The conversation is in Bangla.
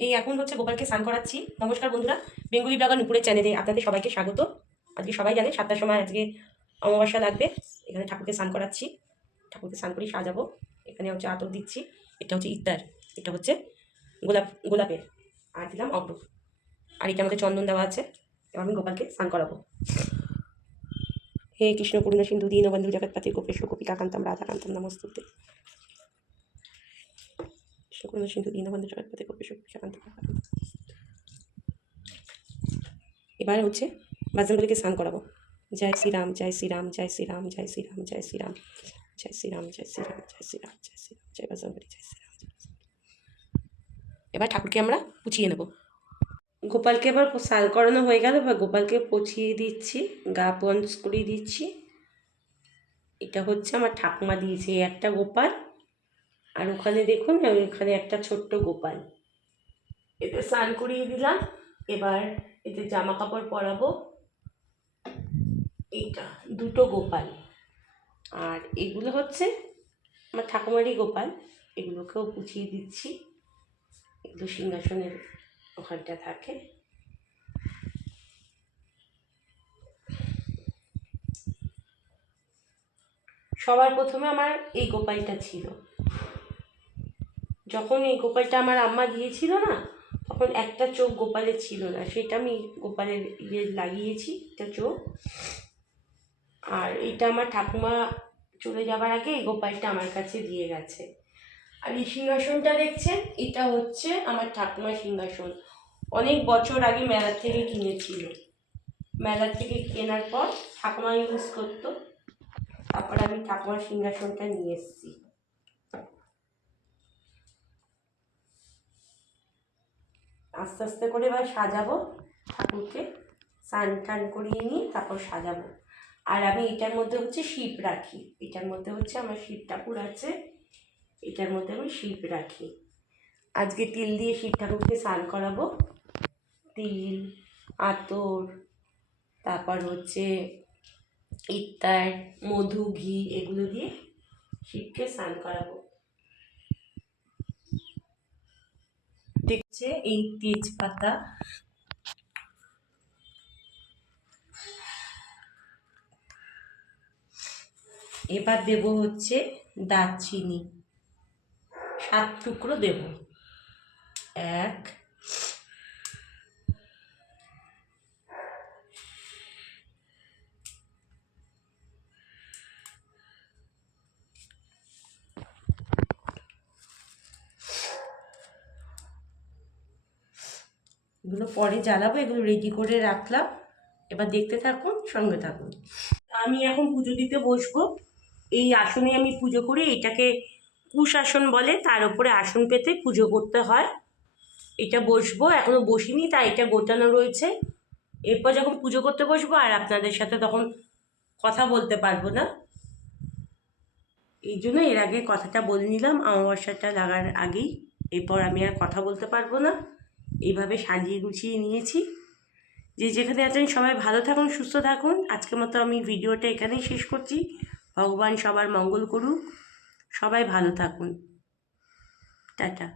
এই এখন হচ্ছে গোপালকে স্নান করাচ্ছি। নমস্কার বন্ধুরা, বেঙ্গলি ব্লগার নুপুরের চ্যানেলে আপনাদের সবাইকে স্বাগত। আজকে সবাই জানে 7টার সময় আজকে অমাবস্যা লাগবে। এখানে ঠাকুরকে স্নান করাচ্ছি, ঠাকুরকে স্নান করে সাজাবো। এখানে হচ্ছে আতর দিচ্ছি, এটা হচ্ছে ইত্তার, এটা হচ্ছে গোলাপের, আর দিলাম অগ্র, আর এটার মধ্যে চন্দন দেওয়া আছে। এবার আমি গোপালকে স্নান করাবো। হে কৃষ্ণ করুণা সিন্ধু দীনবন্ধু জগৎপতি গোপেশ গোপিকাকান্তম রাধাকান্তম নমস্তুতে। কৃষ্ণ করুণা সিন্ধু দীনবন্ধু জগৎপতি গোপেশ গোপিকাকান্তম রাধাকান্তম। এবার হচ্ছে বাজরঙ্গবলীকে স্নান করাবো। জয় শ্রীরাম, জয় শ্রীরাম, জয় শ্রীরাম, জয় শ্রীরাম, জয় শ্রীরাম, জয় শ্রীরাম, জয় শ্রীরাম, জয় শ্রীরাম, জয় শ্রীরাম, জয় বাজরঙ্গবলী, জয় শ্রীরাম। এবার ঠাকুরকে আমরা পুছিয়ে নেব। গোপালকে এবার স্নান করানো হয়ে গেল, বা গোপালকে পচিয়ে দিচ্ছি, গা পঞ্চ করিয়ে দিচ্ছি। এটা হচ্ছে আমার ঠাকুমা দিয়েছে একটা গোপাল, আর ওখানে দেখুন ওখানে একটা ছোট্ট গোপাল। এতে স্নান করিয়ে দিলাম। এবার এতে জামা কাপড় পরাবো। এইটা দুটো গোপাল, আর এগুলো হচ্ছে আমার ঠাকুমারই গোপাল। এগুলোকেও পুছিয়ে দিচ্ছি, এগুলো সিংহাসনের ওখানটা থাকে। সবার প্রথমে আমার এই গোপালটা ছিল। যখন এই গোপালটা আমার আম্মা দিয়েছিল না, তখন একটা চোখ গোপালের ছিল না, সেটা আমি গোপালের লাগিয়েছি একটা চোখ। আর এটা আমার ঠাকুমা চলে যাবার আগে এই গোপালটা আমার কাছে দিয়ে গেছে। আর এই সিংহাসনটা দেখছেন, এটা হচ্ছে আমার ঠাকুমার সিংহাসন। অনেক বছর আগে মেলার থেকে কিনেছিল, মেলার থেকে কেনার পর ঠাকুমা ইউজ করতো। তারপর আমি ঠাকুমার সিংহাসনটা নিয়ে এসেছি। আস্তে আস্তে করে এবার সাজাবো ঠাকুরকে, স্নান টান করিয়ে নিয়ে তারপর সাজাবো। আর আমি এটার মধ্যে হচ্ছে শিব রাখি, এটার মধ্যে হচ্ছে আমার শিব ঠাকুর আছে, এটার মধ্যে আমি শিব রাখি। আজকে তিল দিয়ে শিব ঠাকুরকে স্নান করাবো। তিল, আতর, তারপর হচ্ছে ইত্তার, মধু, ঘি এগুলো দিয়ে শিবকে স্নান করাবো। দেখছে এই তেজপাতা, এবার দেব হচ্ছে দারচিনি, 7 টুকরো দেব। 1, এগুলো পরে জ্বালাবো, এগুলো রেডি করে রাখলাম। এবার দেখতে থাকুন, সঙ্গে থাকুন। আমি এখন পুজো দিতে বসবো। এই আসনে আমি পুজো করি, এটাকে কুশ আসন বলে, তার উপরে আসন পেতে পুজো করতে হয়। এটা বসবো, এখনো বসিনি, তাই এটা গোটানো রয়েছে। এরপর যখন পুজো করতে বসবো আর আপনাদের সাথে তখন কথা বলতে পারবো না, এই জন্য এর আগে কথাটা বলে নিলাম অমাবস্যাটা লাগার আগেই। এরপর আমি আর কথা বলতে পারবো না। এইভাবে সাজিয়ে গুছিয়ে নিয়েছি। যে যেখানে আছেন সবাই ভালো থাকুন, সুস্থ থাকুন। আজকের মতো আমি ভিডিওটা এখানেই শেষ করছি। ভগবান সবার মঙ্গল করুক, সবাই ভালো থাকুন। টাটা।